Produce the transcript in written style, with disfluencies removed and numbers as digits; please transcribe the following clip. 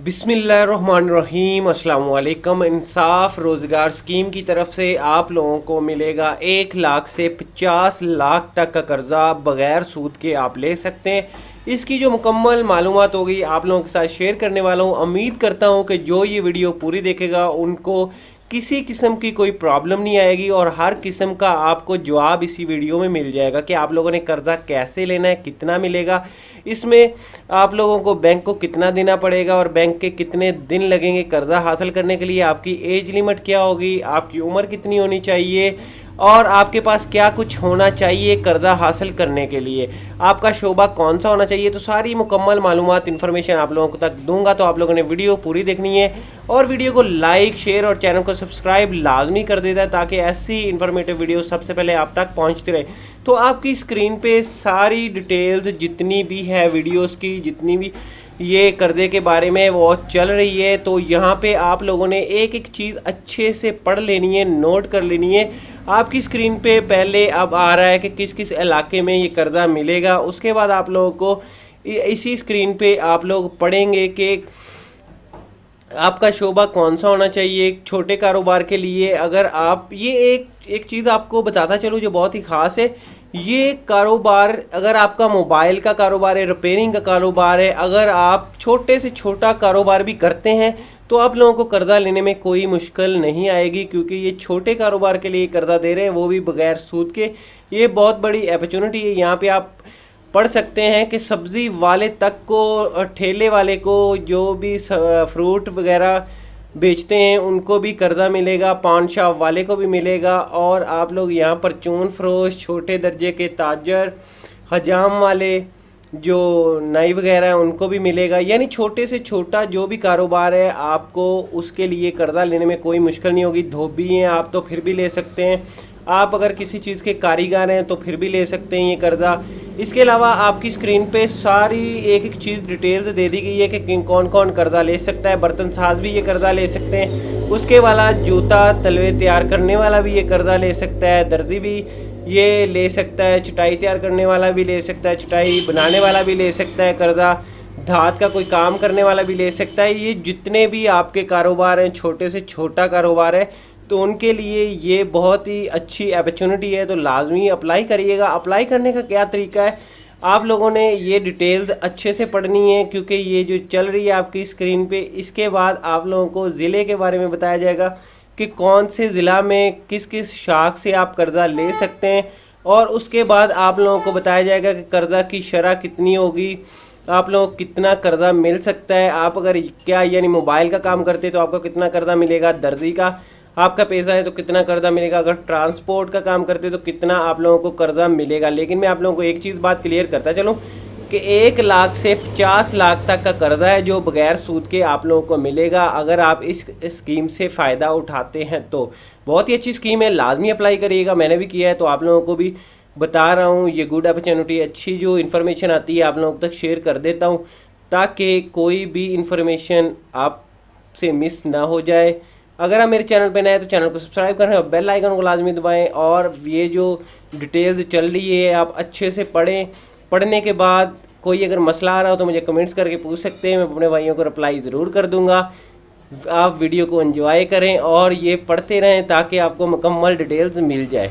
बिस्मिल्लाहिर्रहमानिर्रहीम। अस्सलाम वालेकुम। इंसाफ रोज़गार स्कीम की तरफ से आप लोगों को मिलेगा 1 लाख से 50 लाख तक का कर्ज़ा बग़ैर सूद के आप ले सकते हैं। इसकी जो मुकम्मल मालूमात होगी आप लोगों के साथ शेयर करने वाला हूँ। उम्मीद करता हूँ कि जो ये वीडियो पूरी देखेगा उनको किसी किस्म की कोई प्रॉब्लम नहीं आएगी और हर किस्म का आपको जवाब इसी वीडियो में मिल जाएगा कि आप लोगों ने कर्ज़ा कैसे लेना है, कितना मिलेगा, इसमें आप लोगों को बैंक को कितना देना पड़ेगा और बैंक के कितने दिन लगेंगे कर्ज़ा हासिल करने के लिए, आपकी एज लिमिट क्या होगी, आपकी उम्र कितनी होनी चाहिए और आपके पास क्या कुछ होना चाहिए कर्ज़ा हासिल करने के लिए, आपका शोबा कौन सा होना चाहिए। तो सारी मुकम्मल मालूमात इन्फॉर्मेशन आप लोगों को तक दूंगा। तो आप लोगों ने वीडियो पूरी देखनी है और वीडियो को लाइक, शेयर और चैनल को सब्सक्राइब लाजमी कर देता है ताकि ऐसी इन्फॉर्मेटिव वीडियो सबसे पहले आप तक पहुंचती रहे। तो आपकी स्क्रीन पे सारी डिटेल्स जितनी भी है वीडियोस की, जितनी भी ये कर्ज़े के बारे में वो चल रही है, तो यहाँ पे आप लोगों ने एक एक चीज़ अच्छे से पढ़ लेनी है, नोट कर लेनी है। आपकी स्क्रीन पे पहले अब आ रहा है कि किस किस इलाके में ये कर्ज़ा मिलेगा। उसके बाद आप लोगों को इसी स्क्रीन पे आप लोग पढ़ेंगे कि आपका शोबा कौन सा होना चाहिए। एक छोटे कारोबार के लिए अगर आप ये एक चीज़ आपको बताता चलूँ जो बहुत ही ख़ास है, ये कारोबार अगर आपका मोबाइल का कारोबार है, रिपेयरिंग का कारोबार है, अगर आप छोटे से छोटा कारोबार भी करते हैं तो आप लोगों को कर्ज़ा लेने में कोई मुश्किल नहीं आएगी, क्योंकि ये छोटे कारोबार के लिए कर्ज़ा दे रहे हैं वो भी बग़ैर सूद के। ये बहुत बड़ी अपॉर्चुनिटी है। यहाँ पे आप पढ़ सकते हैं कि सब्ज़ी वाले तक को, ठेले वाले को, जो भी फ्रूट वगैरह बेचते हैं उनको भी कर्ज़ा मिलेगा, पान शॉप वाले को भी मिलेगा और आप लोग यहाँ पर चून फरोश, छोटे दर्जे के ताजर, हजाम वाले जो नाई वगैरह हैं उनको भी मिलेगा। यानी छोटे से छोटा जो भी कारोबार है आपको उसके लिए कर्ज़ा लेने में कोई मुश्किल नहीं होगी। धोबी हैं आप तो फिर भी ले सकते हैं, आप अगर किसी चीज़ के कारीगर हैं तो फिर भी ले सकते हैं ये कर्ज़ा। इसके अलावा आपकी स्क्रीन पे सारी एक एक चीज़ डिटेल्स दे दी गई है कि कौन कौन कर्ज़ा ले सकता है। बर्तन साज भी ये कर्ज़ा ले सकते हैं, उसके वाला जूता तलवे तैयार करने वाला भी ये कर्ज़ा ले सकता है, दर्जी भी ये ले सकता है, चटाई तैयार करने वाला भी ले सकता है, चटाई बनाने वाला भी ले सकता है कर्ज़ा, धात का कोई काम करने वाला भी ले सकता है। ये जितने भी आपके कारोबार हैं, छोटे से छोटा कारोबार है तो उनके लिए ये बहुत ही अच्छी अपॉर्चुनिटी है। तो लाजमी अप्लाई करिएगा। अप्लाई करने का क्या तरीका है, आप लोगों ने ये डिटेल्स अच्छे से पढ़नी है क्योंकि ये जो चल रही है आपकी स्क्रीन पे, इसके बाद आप लोगों को ज़िले के बारे में बताया जाएगा कि कौन से ज़िला में किस किस शाख से आप कर्ज़ा ले सकते हैं और उसके बाद आप लोगों को बताया जाएगा कि कर्ज़ा की शरह कितनी होगी, आप लोगों को कितना कर्ज़ा मिल सकता है। आप अगर क्या यानी मोबाइल का काम करते हैं तो आपको कितना कर्ज़ा मिलेगा, दर्जी का आपका पैसा है तो कितना कर्ज़ा मिलेगा, अगर ट्रांसपोर्ट का काम करते तो कितना आप लोगों को कर्ज़ा मिलेगा। लेकिन मैं आप लोगों को एक चीज़ बात क्लियर करता चलूँ कि 1 लाख से 50 लाख तक का कर्ज़ा है जो बग़ैर सूद के आप लोगों को मिलेगा अगर आप इस स्कीम से फ़ायदा उठाते हैं। तो बहुत ही अच्छी स्कीम है, लाजमी अप्लाई करिएगा। मैंने भी किया है तो आप लोगों को भी बता रहा हूँ। ये गुड अपॉर्चुनिटी, अच्छी जो इन्फॉर्मेशन आती है आप लोगों तक शेयर कर देता हूँ ताकि कोई भी इन्फॉर्मेशन आपसे मिस ना हो जाए। अगर आप मेरे चैनल पे नए हैं तो चैनल को सब्सक्राइब करें और बेल आइकन को लाजमी दबाएं और ये जो डिटेल्स चल रही है आप अच्छे से पढ़ें। पढ़ने के बाद कोई अगर मसला आ रहा हो तो मुझे कमेंट्स करके पूछ सकते हैं, मैं अपने भाइयों को रिप्लाई ज़रूर कर दूंगा। आप वीडियो को एंजॉय करें और ये पढ़ते रहें ताकि आपको मुकम्मल डिटेल्स मिल जाए।